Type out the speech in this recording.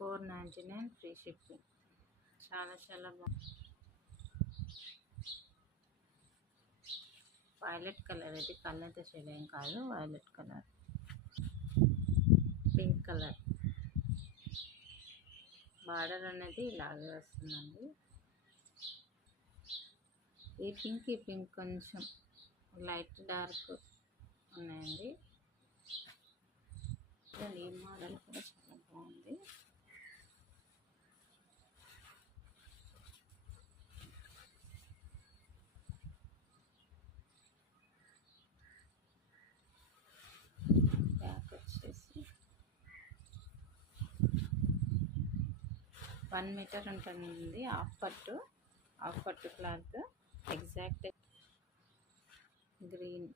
499 free shipping. చాలా చాలా బాగుంది. వైలెట్ కలర్, ఇది కళ్ళతో షేడ్ ఏం కాదు, violet colour, pink colour. Border అనేది ఇలాగే వస్తుందండి. ఈ పింక్ కొంచెం లైట్ డార్క్ ఉన్నాయండి. ఈ మోడల్ కూడా చాలా బాగుంది. బ్యాక్ వచ్చేసి 1 మీటర్ ఉంటుంది. హాఫ్ పట్టు క్లాత్, ఎగ్జాక్ట్ గ్రీన్